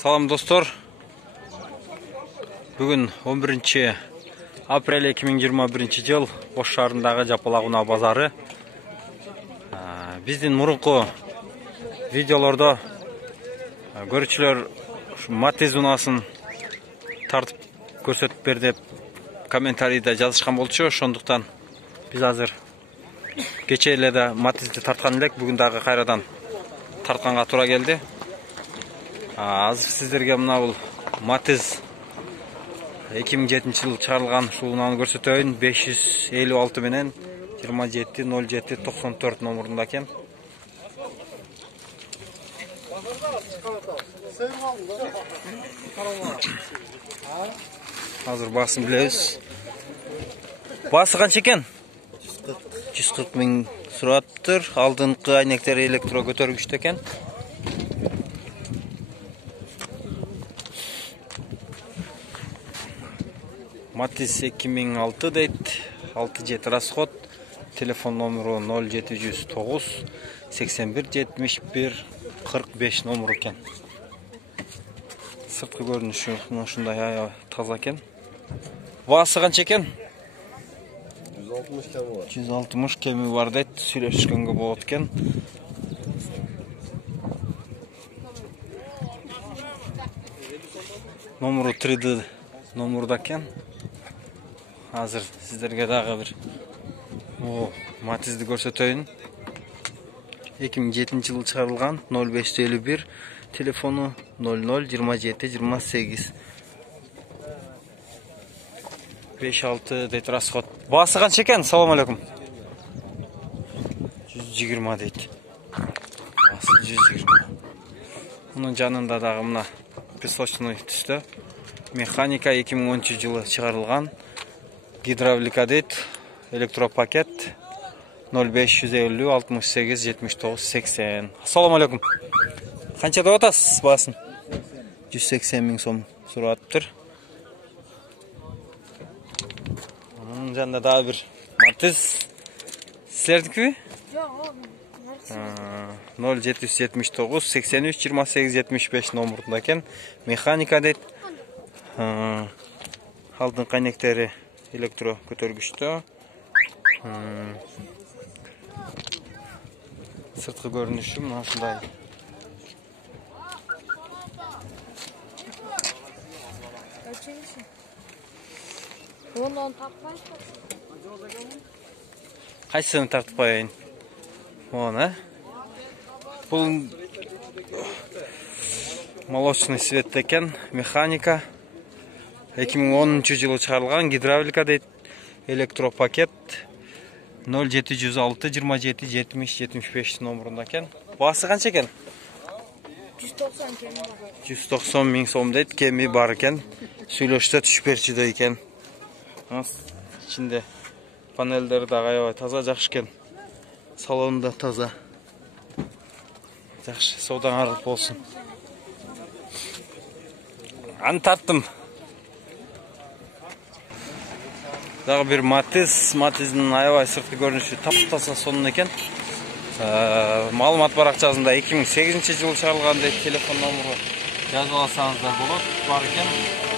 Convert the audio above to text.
Салам достор. Бүгін 11 апрель 2021 жыл Ош шаарындагы Жапалак унаа базары. Биздин мурунку видеолордо көрүүчүлөр Matiz унаасын тартып көрсөтүп бер деп комментарийде жазышкан болчу. Ошондуктан биз азыр кечээ эле да Matizди тарткан элек, бүгүн дагы кайрадан тартканга туура келди. Азыр сиздерге мына бул Matiz 2007 жылы чыгарылган ушул унааны көрсөтөйүн. 556 менен 270794 номурунда экен. Азыр баасын билебиз. Баасы канча экен? 140 миң сураптыр. Алдыңкы айнектери электро көтөргүчтүү экен. Matiz 2006 дейт. 6-7 расход. Телефон номеру 0709 81 71 45 номер экен. Сырткы көрүнүшү ушундай таза экен. Баасы канча экен? 160 кеми бар. 160 кеми бар дейт. Сүйлөшкөнгө болот экен. Номеру 3D номурда экен. Азыр сиздерге дагы бир Matizди көрсөтөйүн. 2007 жылы чыгарылган 0551, телефону 00 27 28 5-6 дейт расход. Баасы канча экен? Салам алейкум. 120 дейт. Баасы 120. Мунун жанында дагы мына песочный түстө механика 2010 жылы чыгарылган. Гидравлика дейт. Электропакет 0550 68 79 80. Ассаламу алейкум. Канча деп атасыз баасын? 180 миң сом сураттыр. Мунун жанында дагы бир Matiz. Силердикиби? Жок, 0779 83 28 75 номурунда экен. Механика дейт. Алдыңкы айнектери электро көтөргүчтүү. Сырткы көрүнүшү мына ушундай. Кайсыны тартып коеюн? Оны, бул молочный свет экен, механика. 2010 жылы чыгарылган, гидравлика дейт. Электропакет 0706 27 70 75 номурунда экен. Баасы канча экен? 190 кеми бар. 190 миң сом дейт, кеми бар экен. Сүйлөштө түшүп берчү экен. Ичинде панелдери дагы аябай таза, жакшы экен. Салонда таза. Жакшы, соодаңар болсун. Аны тарттым. Дагы бир Matiz'in аябай сырткы көрүнүшү таптаса сонун экен. Маалымат баракчасында 2008 жылы чыгарылган дейт, телефон номеру жазып алсаңыздар болот. Бар экен.